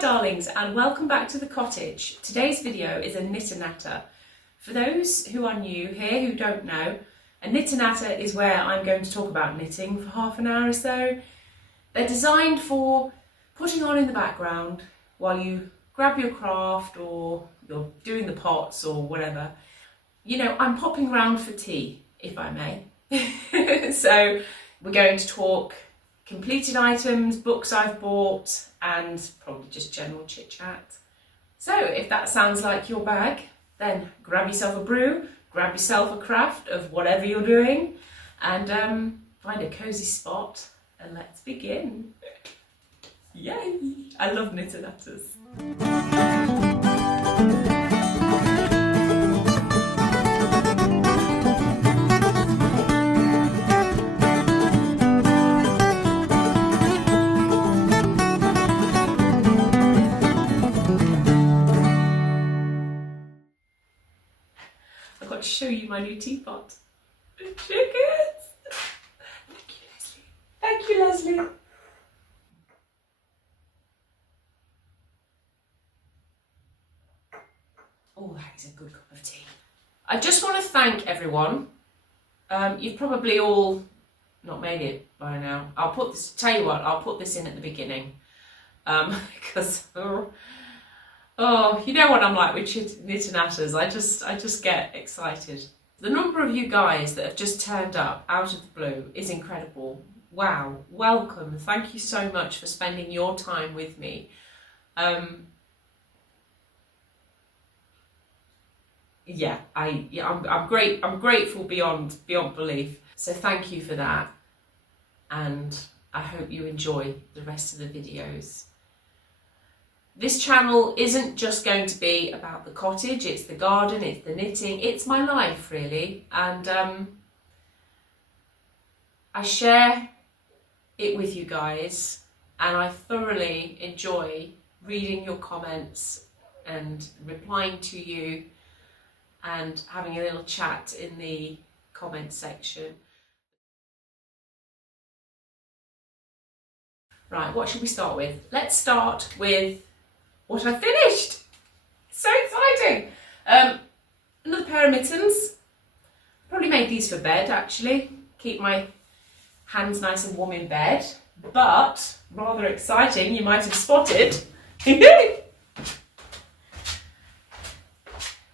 darlings, and welcome back to the cottage. Today's video is a knitter natter. For those who are new here who don't know, a knitter natter is where I'm going to talk about knitting for half an hour or so. They're designed for putting on in the background while you grab your craft or you're doing the pots or whatever. You know, I'm popping round for tea, if I may. So we're going to talk completed items, books I've bought, and probably just general chit chat. So if that sounds like your bag, then grab yourself a brew, grab yourself a craft of whatever you're doing, and find a cosy spot and let's begin. Yay! I love knitter natters. I've got to show you my new teapot. Check it! Thank you, Leslie. Thank you, Leslie. Oh, that is a good cup of tea. I just want to thank everyone. You've probably all not made it by now. Tell you what, I'll put this in at the beginning. Because oh, you know what I'm like with knitter natters. I just get excited. The number of you guys that have just turned up out of the blue is incredible. Wow, welcome. Thank you so much for spending your time with me. Yeah, I'm great. I'm grateful beyond belief. So thank you for that, and I hope you enjoy the rest of the videos. This channel isn't just going to be about the cottage, it's the garden, it's the knitting, it's my life really, and I share it with you guys, and I thoroughly enjoy reading your comments and replying to you and having a little chat in the comment section. Right, what should we start with? Let's start with what I finished. So exciting! Another pair of mittens. Probably made these for bed actually. Keep my hands nice and warm in bed. But rather exciting, you might have spotted.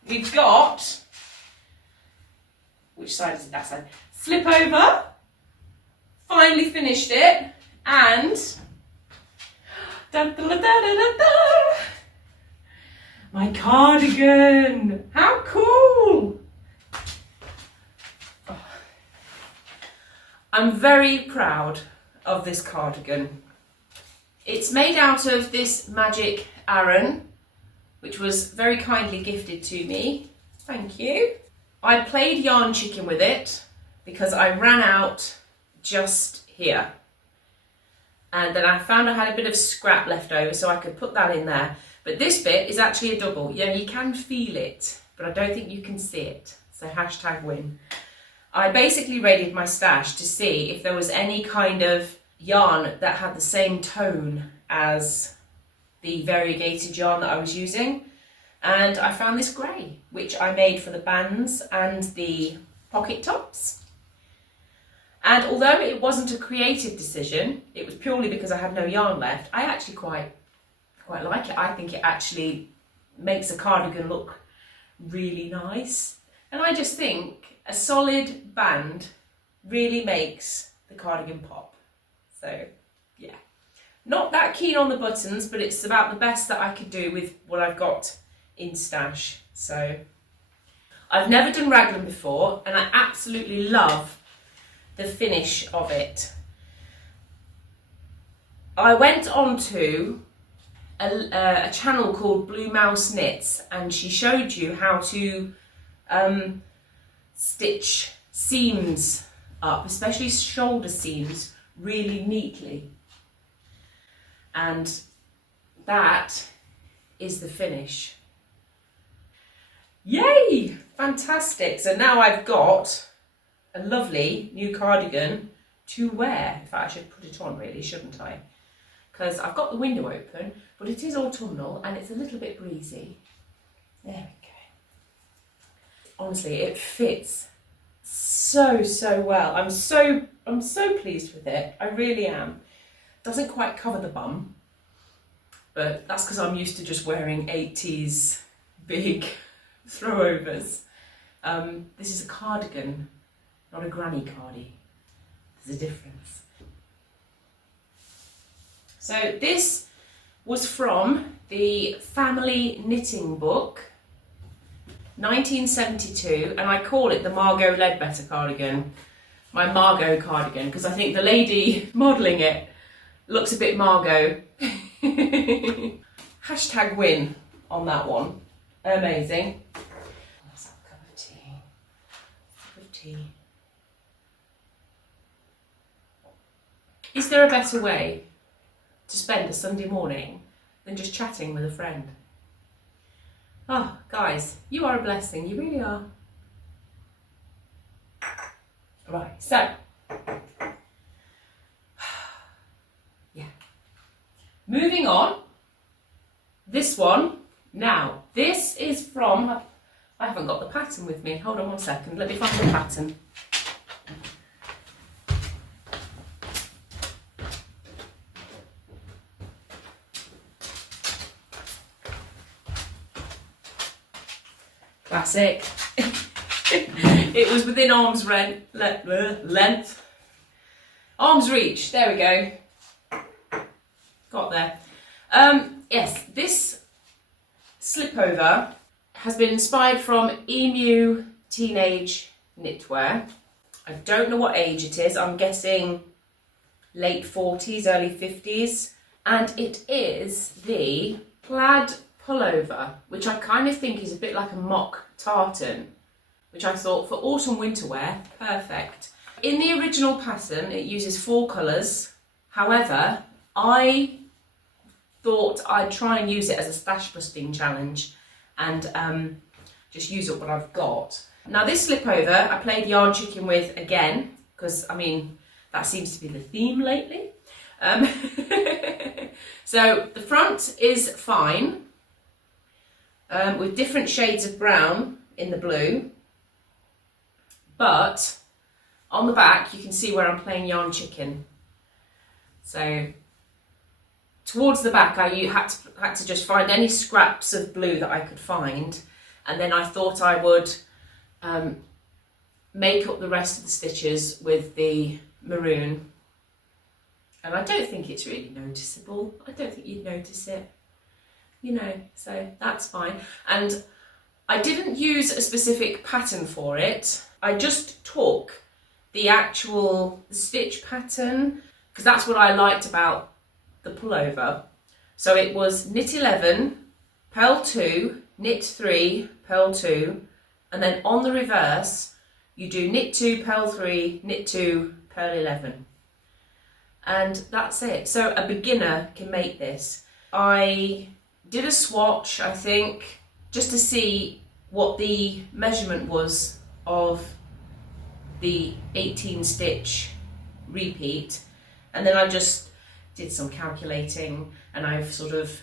We've got, which side is it? That side. Slipover. Finally finished it, and my cardigan! How cool! I'm very proud of this cardigan. It's made out of this magic Aran, which was very kindly gifted to me. Thank you. I played yarn chicken with it because I ran out just here. And then I found I had a bit of scrap left over, so I could put that in there. But this bit is actually a double. Yeah, you can feel it, but I don't think you can see it. So #win. I basically raided my stash to see if there was any kind of yarn that had the same tone as the variegated yarn that I was using. And I found this grey, which I made for the bands and the pocket tops. And although it wasn't a creative decision, it was purely because I had no yarn left, I actually quite like it. I think it actually makes a cardigan look really nice. And I just think a solid band really makes the cardigan pop. So, yeah. Not that keen on the buttons, but it's about the best that I could do with what I've got in stash. So, I've never done raglan before, and I absolutely love the finish of it. I went on to a channel called Blue Mouse Knits, and she showed you how to stitch seams up, especially shoulder seams, really neatly. And that is the finish. Yay! Fantastic. So now I've got a lovely new cardigan to wear. In fact, I should put it on really, shouldn't I? because I've got the window open, but it is autumnal and it's a little bit breezy. There we go. Honestly, it fits so well. I'm so pleased with it. I really am. Doesn't quite cover the bum, but that's because I'm used to just wearing 80s big throwovers. This is a cardigan, not a granny cardie. There's a difference. So this was from the Family Knitting Book, 1972, and I call it the Margot Ledbetter cardigan. My Margot cardigan, because I think the lady modelling it looks a bit Margot. Hashtag win on that one. Amazing. Let's have a cup of tea. Cup of tea. Is there a better way to spend a Sunday morning than just chatting with a friend? Oh, guys, you are a blessing. You really are. Right, so, yeah. Moving on, this one. Now, this is from, I haven't got the pattern with me. Hold on one second, let me find the pattern. Classic. It was within arm's length. Arm's reach, there we go. Got there. Yes, this slipover has been inspired from Emu Teenage Knitwear. I don't know what age it is. I'm guessing late 40s, early 50s. And it is the plaid pullover, which I kind of think is a bit like a mock tartan, which I thought for autumn winter wear, perfect. In the original pattern, it uses 4 colours. However, I thought I'd try and use it as a stash busting challenge and just use up what I've got. Now this slipover, I played yarn chicken with again, because I mean, that seems to be the theme lately. So the front is fine, with different shades of brown in the blue, but on the back you can see where I'm playing yarn chicken. So towards the back I had to just find any scraps of blue that I could find, and then I thought I would make up the rest of the stitches with the maroon. And I don't think it's really noticeable. I don't think you'd notice it, you know, so that's fine. And I didn't use a specific pattern for it. I just took the actual stitch pattern, because that's what I liked about the pullover. So it was knit 11, purl 2, knit 3, purl 2, and then on the reverse you do knit 2, purl 3, knit 2, purl 11. And that's it. So a beginner can make this. I did a swatch, I think, just to see what the measurement was of the 18 stitch repeat, and then I just did some calculating and I've sort of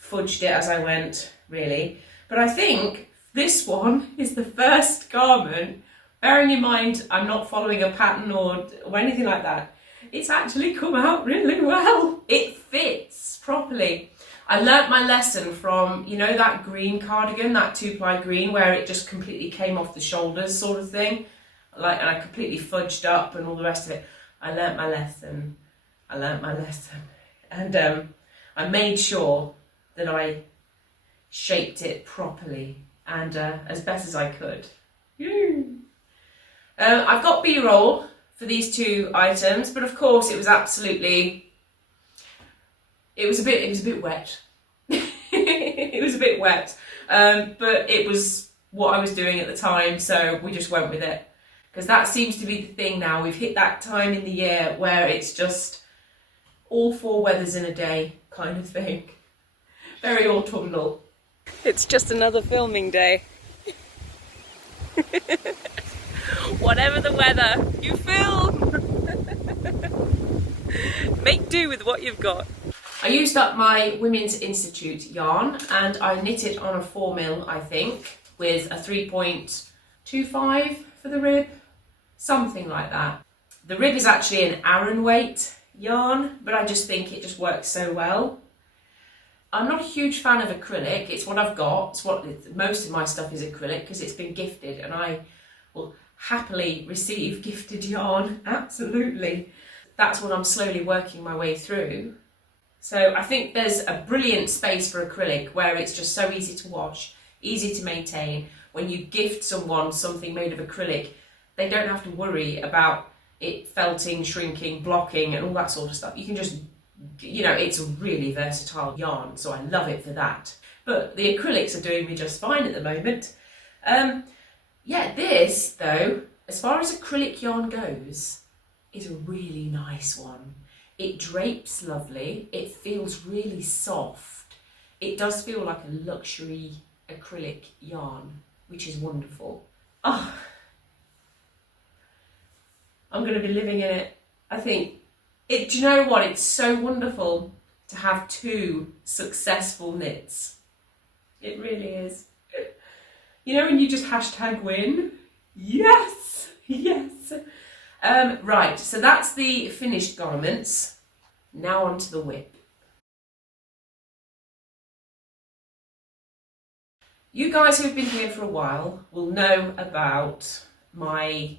fudged it as I went, really. But I think this one is the first garment, bearing in mind I'm not following a pattern or anything like that, it's actually come out really well. It fits properly. I learnt my lesson from, you know, that green cardigan, that 2-ply green, where it just completely came off the shoulders sort of thing. Like, and I completely fudged up and all the rest of it. I learnt my lesson. And I made sure that I shaped it properly and as best as I could. I've got B-roll for these 2 items, but of course it was absolutely, it was a bit wet. It was a bit wet, but it was what I was doing at the time, so we just went with it, because that seems to be the thing now. We've hit that time in the year where it's just all 4 weathers in a day kind of thing. Very autumnal. It's just another filming day. Whatever the weather, you film! Make do with what you've got. I used up my Women's Institute yarn and I knit it on a 4mm, I think, with a 3.25 for the rib, something like that. The rib is actually an Aran weight yarn, but I just think it just works so well. I'm not a huge fan of acrylic. It's what I've got. It's what most of my stuff is acrylic because it's been gifted, and I will happily receive gifted yarn. Absolutely. That's what I'm slowly working my way through. So I think there's a brilliant space for acrylic where it's just so easy to wash, easy to maintain. When you gift someone something made of acrylic, they don't have to worry about it felting, shrinking, blocking and all that sort of stuff. You can just, you know, it's a really versatile yarn, so I love it for that. But the acrylics are doing me just fine at the moment. Yeah, this though, as far as acrylic yarn goes, is a really nice one. It drapes lovely, it feels really soft. It does feel like a luxury acrylic yarn, which is wonderful. Oh, I'm going to be living in it. I think, do you know what? It's so wonderful to have 2 successful knits. It really is. You know when you just #win? Yes, yes. Right, so that's the finished garments. Now onto the whip. You guys who've been here for a while will know about my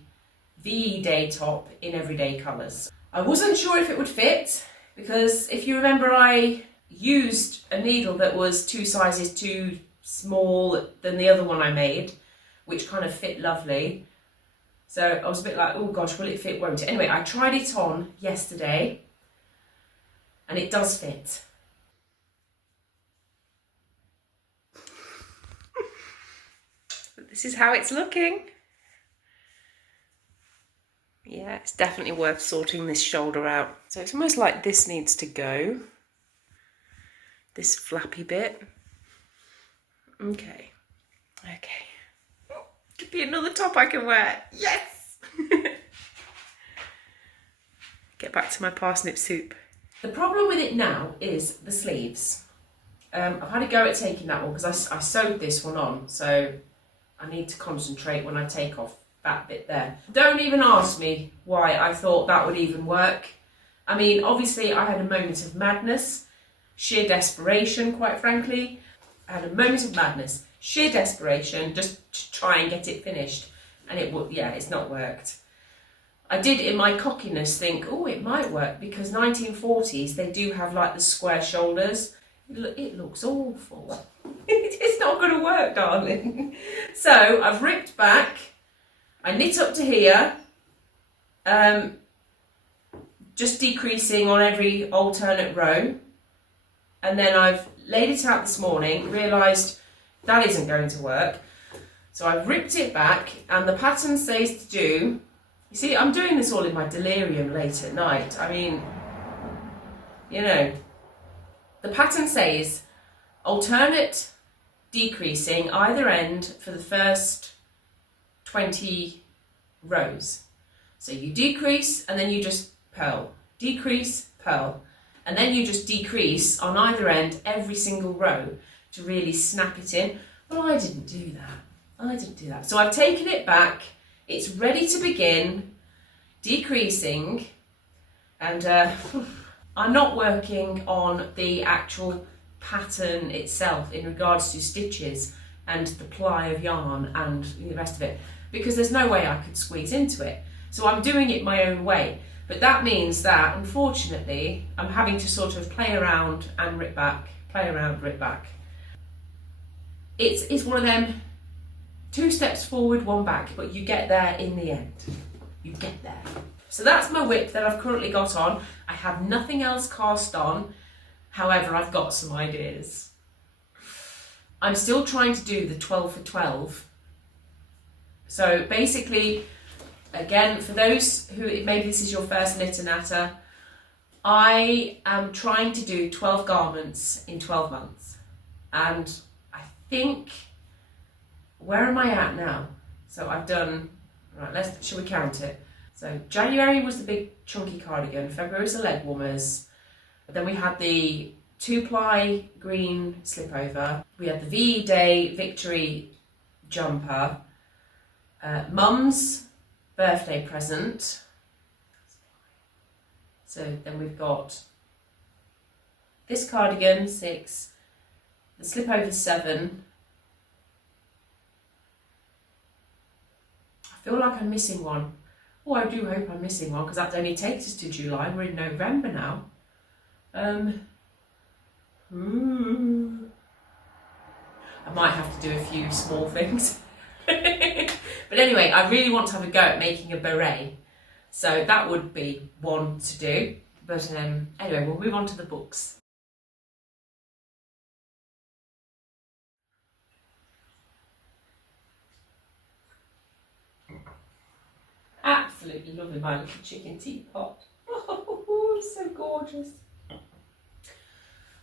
VE Day top in everyday colours. I wasn't sure if it would fit because if you remember I used a needle that was 2 sizes too small than the other one I made, which kind of fit lovely. So I was a bit like, oh gosh, will it fit, won't it? Anyway, I tried it on yesterday and it does fit. But this is how it's looking. Yeah, it's definitely worth sorting this shoulder out. So it's almost like this needs to go. This flappy bit. Okay. Okay. Could be another top I can wear. Yes! Get back to my parsnip soup. The problem with it now is the sleeves. I've had a go at taking that one because I sewed this one on, so I need to concentrate when I take off that bit there. Don't even ask me why I thought that would even work. I mean, obviously I had a moment of madness, sheer desperation, quite frankly. I had a moment of madness, sheer desperation, just to try and get it finished. And it would, yeah, it's not worked. I did, in my cockiness, think, oh, it might work, because 1940s, they do have like the square shoulders. It looks awful. It's not going to work, darling. So I've ripped back. I knit up to here, just decreasing on every alternate row. And then I've laid it out this morning, realised that isn't going to work. So I've ripped it back, and the pattern says to do, you see, I'm doing this all in my delirium late at night. I mean, you know, the pattern says alternate decreasing either end for the first 20 rows. So you decrease and then you just purl, decrease, purl, and then you just decrease on either end every single row to really snap it in. Well, I didn't do that. So I've taken it back, it's ready to begin decreasing, and I'm not working on the actual pattern itself in regards to stitches and the ply of yarn and the rest of it, because there's no way I could squeeze into it. So I'm doing it my own way, but that means that unfortunately I'm having to sort of play around and rip back, play around, rip back. It's one of them 2 steps forward, 1 back, but you get there in the end. You get there. So that's my whip that I've currently got on. I have nothing else cast on. However, I've got some ideas. I'm still trying to do the 12 for 12. So basically, again, for those who, maybe this is your first knit and natter, I am trying to do 12 garments in 12 months. And I think, where am I at now? So I've done, right, shall we count it? So January was the big chunky cardigan, February was the leg warmers, then we had the 2-ply green slipover. We had the VE Day Victory jumper. Mum's birthday present. So then we've got this cardigan, 6, the slipover, 7. I feel like I'm missing one. Oh, I do hope I'm missing one, because that only takes us to July. We're in November now. I might have to do a few small things. But anyway, I really want to have a go at making a beret. So that would be one to do. But anyway, we'll move on to the books. Absolutely loving my little chicken teapot. Oh, so gorgeous.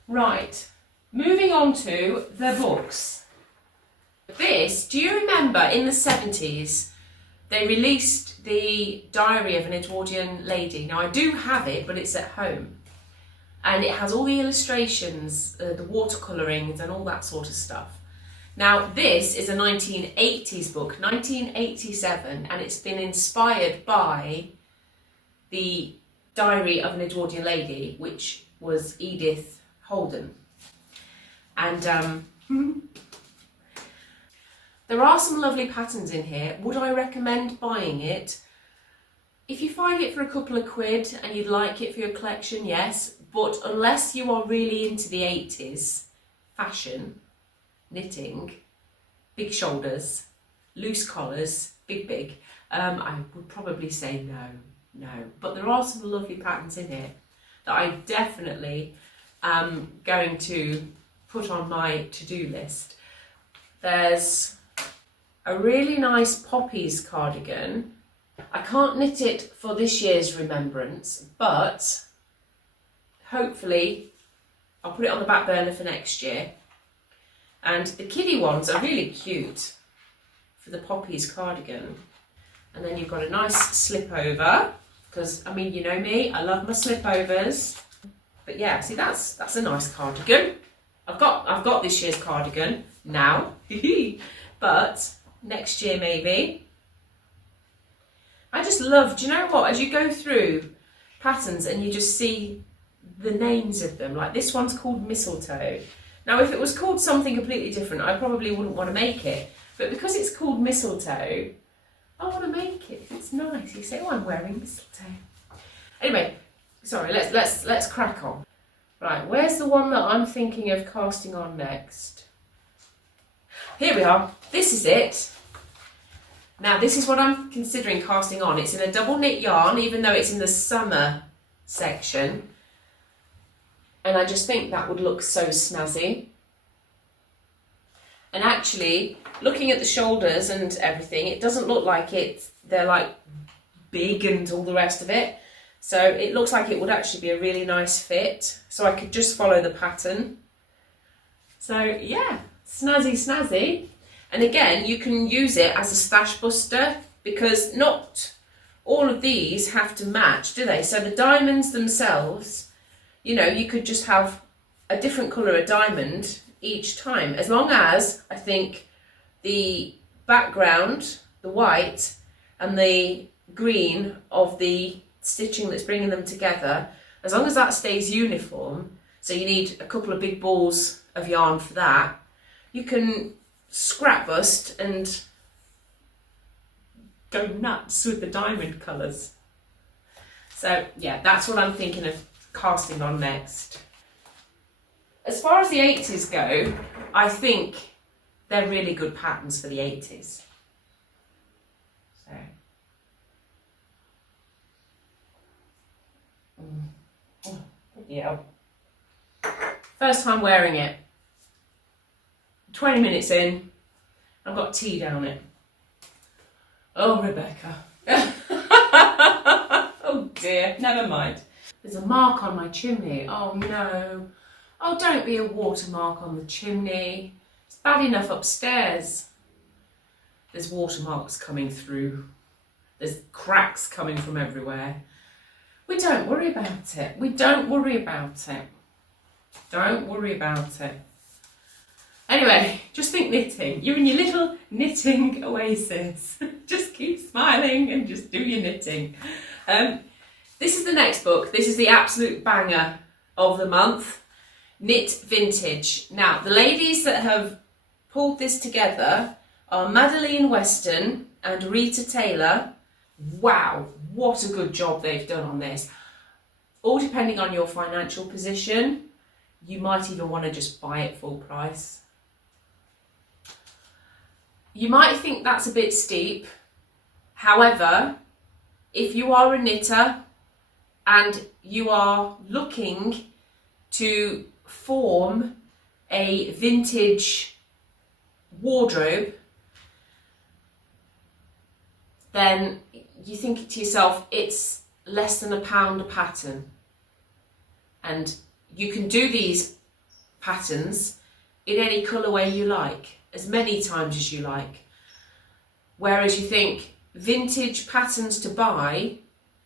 Right, moving on to the books. This, do you remember in the 70s, they released the Diary of an Edwardian Lady. Now I do have it, but it's at home. And it has all the illustrations, the watercolourings and all that sort of stuff. Now this is a 1980s book, 1987, and it's been inspired by the Diary of an Edwardian Lady, which was Edith Holden. And there are some lovely patterns in here. Would I recommend buying it? If you find it for a couple of quid and you'd like it for your collection, yes, but unless you are really into the 80s fashion, knitting, big shoulders, loose collars, big, I would probably say no. But there are some lovely patterns in here that I definitely am going to put on my to-do list. There's a really nice poppies cardigan. I can't knit it for this year's remembrance, but hopefully I'll put it on the back burner for next year. And the kiddie ones are really cute for the poppies cardigan. And then you've got a nice slip over, because I mean, you know me, I love my slipovers. But yeah, see, that's a nice cardigan. I've got this year's cardigan now, but next year maybe. I just love, do you know what, as you go through patterns and you just see the names of them, like this one's called Mistletoe. Now if it was called something completely different, I probably wouldn't want to make it, but because it's called Mistletoe, I want to make it. It's nice. You say, oh, I'm wearing mistletoe. Anyway, sorry, let's crack on. Right, where's the one that I'm thinking of casting on next? Here we are. This is it. Now this is what I'm considering casting on. It's in a double knit yarn, even though it's in the summer section. And I just think that would look so snazzy. And actually, looking at the shoulders and everything, it doesn't look like they're like big and all the rest of it. So it looks like it would actually be a really nice fit. So I could just follow the pattern. So yeah, snazzy. And again, you can use it as a stash buster, because not all of these have to match, do they? So the diamonds themselves, you know, you could just have a different colour of diamond each time, as long as I think the background, the white and the green of the stitching that's bringing them together, as long as that stays uniform, so you need a couple of big balls of yarn for that, you can scrap bust and go nuts with the diamond colours. So yeah, that's what I'm thinking of casting on next. As far as the 80s go, I think they're really good patterns for the 80s. So. Oh, yeah. First time wearing it. 20 minutes in, I've got tea down it. Oh, Rebecca. Oh dear, never mind. There's a mark on my chimney. Oh no. Oh, don't be a watermark on the chimney. It's bad enough upstairs. There's watermarks coming through. There's cracks coming from everywhere. We don't worry about it. We don't worry about it. Don't worry about it. Anyway, just think knitting. You're in your little knitting oasis. Just keep smiling and just do your knitting. This is the next book. This is the absolute banger of the month. Knit Vintage. Now, the ladies that have pulled this together are Madeline Weston and Rita Taylor. Wow, what a good job they've done on this. All depending on your financial position, you might even want to just buy it full price. You might think that's a bit steep. However, if you are a knitter and you are looking to form a vintage wardrobe, then you think to yourself, it's less than £1 a pattern. And you can do these patterns in any colourway you like, as many times as you like. Whereas you think vintage patterns to buy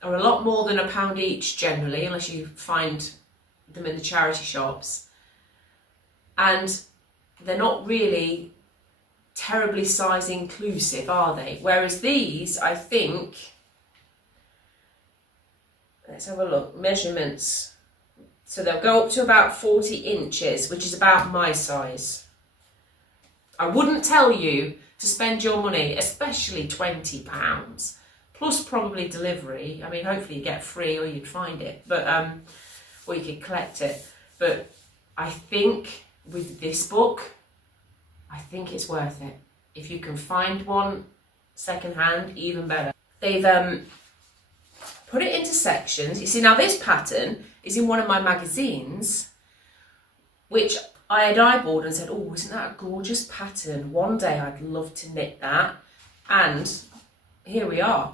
are a lot more than £1 each generally, unless you find them in the charity shops. And they're not really terribly size inclusive, are they? Whereas these, I think, let's have a look, measurements. So they'll go up to about 40 inches, which is about my size. I wouldn't tell you to spend your money, especially £20, plus probably delivery. I mean, hopefully you get free or you'd find it, but or you could collect it. But I think with this book, I think it's worth it. If you can find one secondhand, even better. They've put it into sections. You see, now this pattern is in one of my magazines, which I had eyeballed and said, oh, isn't that a gorgeous pattern? One day I'd love to knit that. And here we are.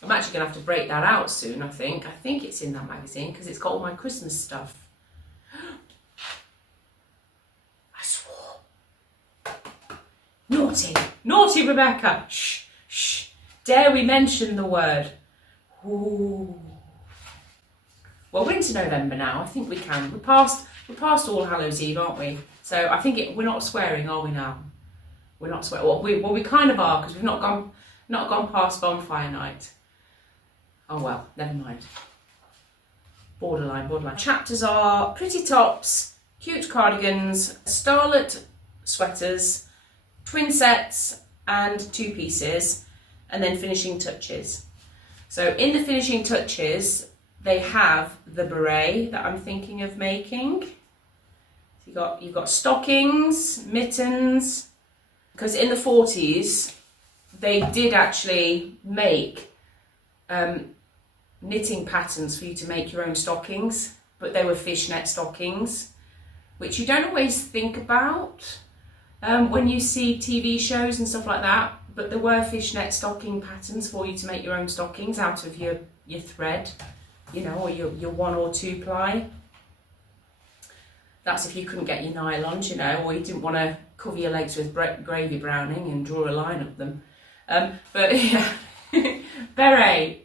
I'm actually going to have to break that out soon, I think. I think it's in that magazine because it's got all my Christmas stuff. I swore. Naughty. Naughty Rebecca. Shh, shh. Dare we mention the word? Ooh. Well, we're into November now. I think we can. We're past All Hallows Eve, aren't we? So I think we're not swearing, are we now? We're not swearing. Well, we kind of are because we've not gone past bonfire night. Oh well, never mind. Borderline. Chapters are pretty tops, cute cardigans, starlet sweaters, twin sets and 2 pieces, and then finishing touches. So in the finishing touches, they have the beret that I'm thinking of making. So you've got stockings, mittens, because in the 40s they did actually make knitting patterns for you to make your own stockings, but they were fishnet stockings, which you don't always think about when you see TV shows and stuff like that. But there were fishnet stocking patterns for you to make your own stockings out of your thread, you know, or your 1 or 2 ply. That's if you couldn't get your nylons, you know, or you didn't want to cover your legs with gravy browning and draw a line up them. But yeah, beret.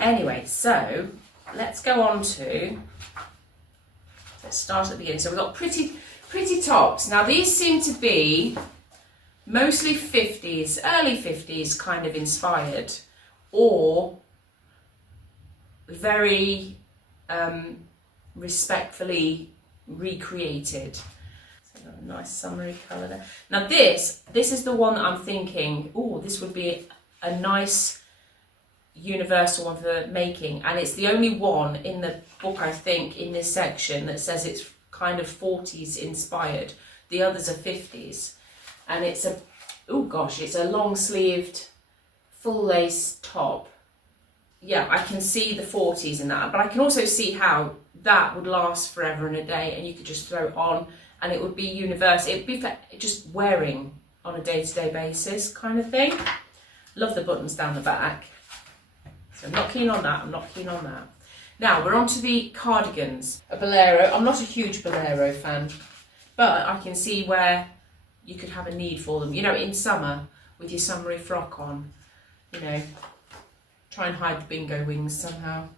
Anyway, so let's go on to, let's start at the beginning. So we've got pretty tops. Now these seem to be mostly 50s, early 50s kind of inspired, or very respectfully recreated. So got a nice summery colour there. Now this is the one that I'm thinking, oh, this would be a nice universal one for making, and it's the only one in the book, I think, in this section that says it's kind of 40s inspired. The others are 50s. And it's a, oh gosh, it's a long sleeved full lace top. Yeah, I can see the 40s in that, but I can also see how that would last forever and a day, and you could just throw it on and it would be universal. It'd be just wearing on a day-to-day basis kind of thing. Love the buttons down the back. So I'm not keen on that, Now we're on to the cardigans. A bolero. I'm not a huge bolero fan, but I can see where you could have a need for them. You know, in summer with your summery frock on, you know, try and hide the bingo wings somehow.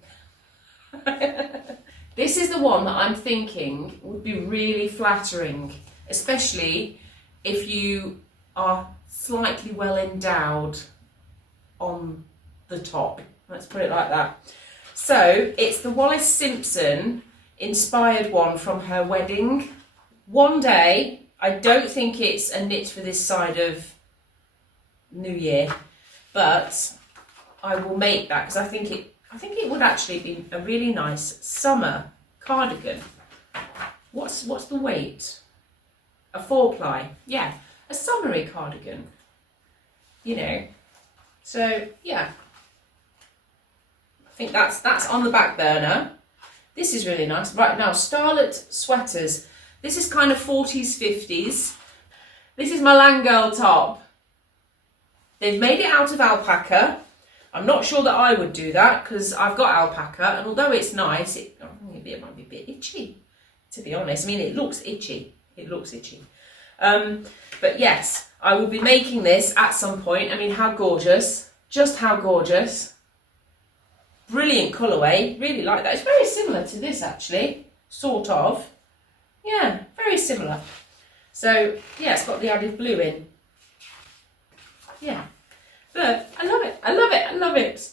This is the one that I'm thinking would be really flattering, especially if you are slightly well endowed on the top. Let's put it like that. So it's the Wallis Simpson inspired one from her wedding. One day, I don't think it's a knit for this side of New Year, but I will make that because I think it would actually be a really nice summer cardigan. What's the weight? A 4-ply. Yeah, a summery cardigan. You know. So yeah. I think that's on the back burner. This is really nice. Right now, Starlet sweaters. This is kind of 40s, 50s. This is my Langirl top. They've made it out of alpaca. I'm not sure that I would do that because I've got alpaca, and although it's nice, it might be a bit itchy, to be honest. I mean, it looks itchy. It looks itchy. But yes, I will be making this at some point. I mean, how gorgeous. Just how gorgeous. Brilliant colourway. Really like that. It's very similar to this, actually. Sort of. Yeah, very similar. So, yeah, it's got the added blue in. Yeah. But I love it. I love it. I love it.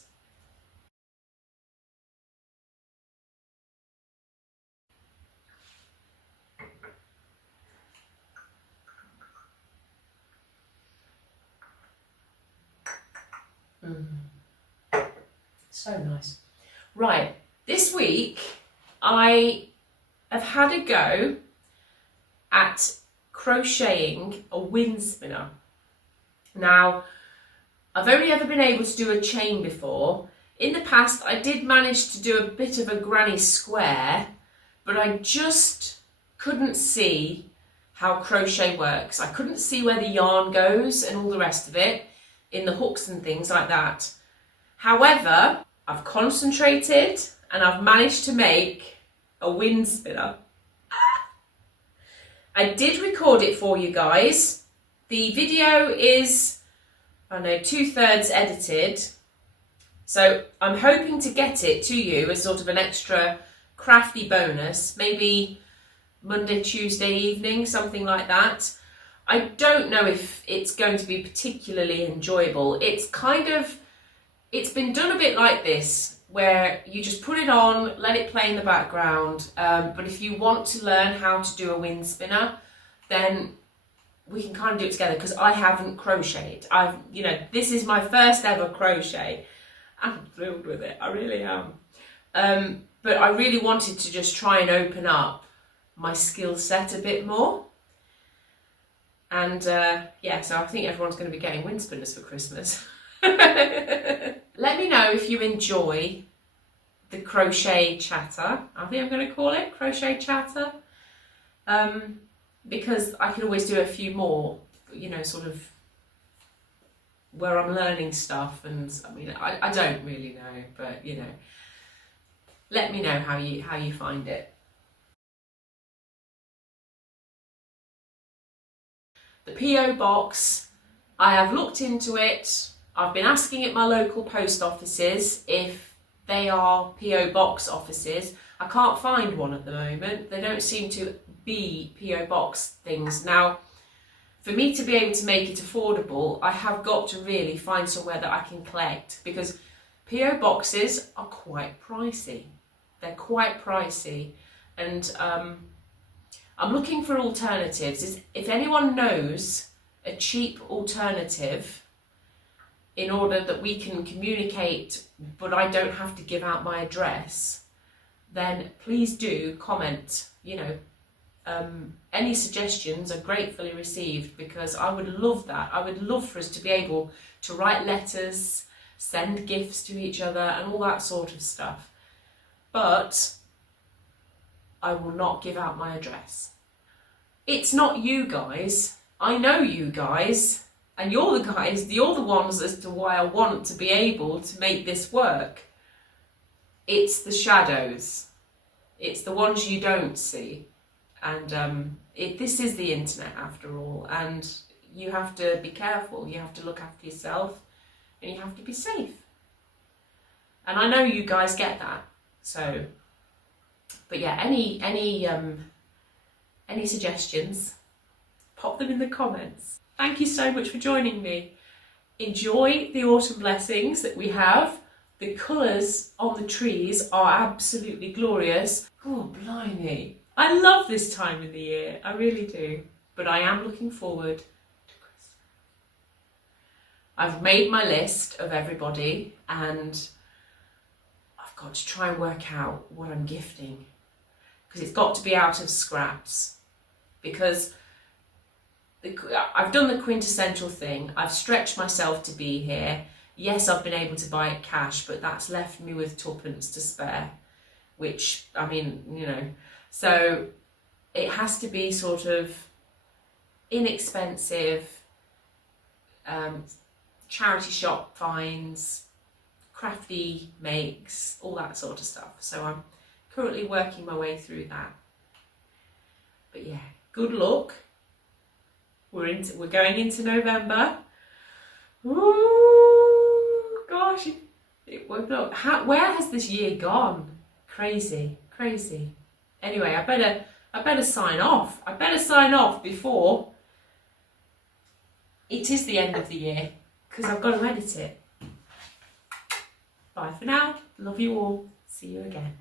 So nice. Right, this week I have had a go at crocheting a wind spinner. Now, I've only ever been able to do a chain before. In the past, I did manage to do a bit of a granny square, but I just couldn't see how crochet works. I couldn't see where the yarn goes and all the rest of it in the hooks and things like that. However, I've concentrated and I've managed to make a wind spinner. I did record it for you guys. The video is, I know, 2/3 edited. So I'm hoping to get it to you as sort of an extra crafty bonus, maybe Monday, Tuesday evening, something like that. I don't know if it's going to be particularly enjoyable. It's been done a bit like this, where you just put it on, let it play in the background. But if you want to learn how to do a wind spinner, then we can kind of do it together, because I haven't crocheted. This is my first ever crochet. I'm thrilled with it, I really am. But I really wanted to just try and open up my skill set a bit more. And yeah, so I think everyone's going to be getting wind spinners for Christmas. Let me know if you enjoy the crochet chatter. I think I'm going to call it crochet chatter. Because I could always do a few more, sort of where I'm learning stuff. And I mean, I don't really know, but let me know how you find it. The PO box, I have looked into it. I've been asking at my local post offices if they are PO box offices. I can't find one at the moment. They don't seem to be PO box things. Now, for me to be able to make it affordable, I have got to really find somewhere that I can collect, because PO boxes are quite pricey. They're quite pricey, and I'm looking for alternatives. If anyone knows a cheap alternative in order that we can communicate, but I don't have to give out my address, then please do comment. Any suggestions are gratefully received, because I would love that. I would love for us to be able to write letters, send gifts to each other and all that sort of stuff. But I will not give out my address. It's not you guys. I know you guys. And you're the ones as to why I want to be able to make this work. It's the shadows. It's the ones you don't see. And this is the internet after all. And you have to be careful. You have to look after yourself. And you have to be safe. And I know you guys get that. So But yeah, any suggestions, pop them in the comments. Thank you so much for joining me. Enjoy the autumn blessings that we have. The colours on the trees are absolutely glorious. Oh, blimey. I love this time of the year, I really do. But I am looking forward to Christmas. I've made my list of everybody and I've got to try and work out what I'm gifting. Because it's got to be out of scraps. Because I've done the quintessential thing. I've stretched myself to be here. Yes, I've been able to buy it cash, but that's left me with tuppence to spare. Which, I mean, you know. So it has to be sort of inexpensive, charity shop finds, crafty makes, all that sort of stuff. So I'm currently working my way through that. But yeah, good luck. We're going into November. Ooh, gosh, where has this year gone? Crazy, crazy. Anyway, I better sign off. I better sign off before it is the end of the year, because I've got to edit it. Bye for now. Love you all. See you again.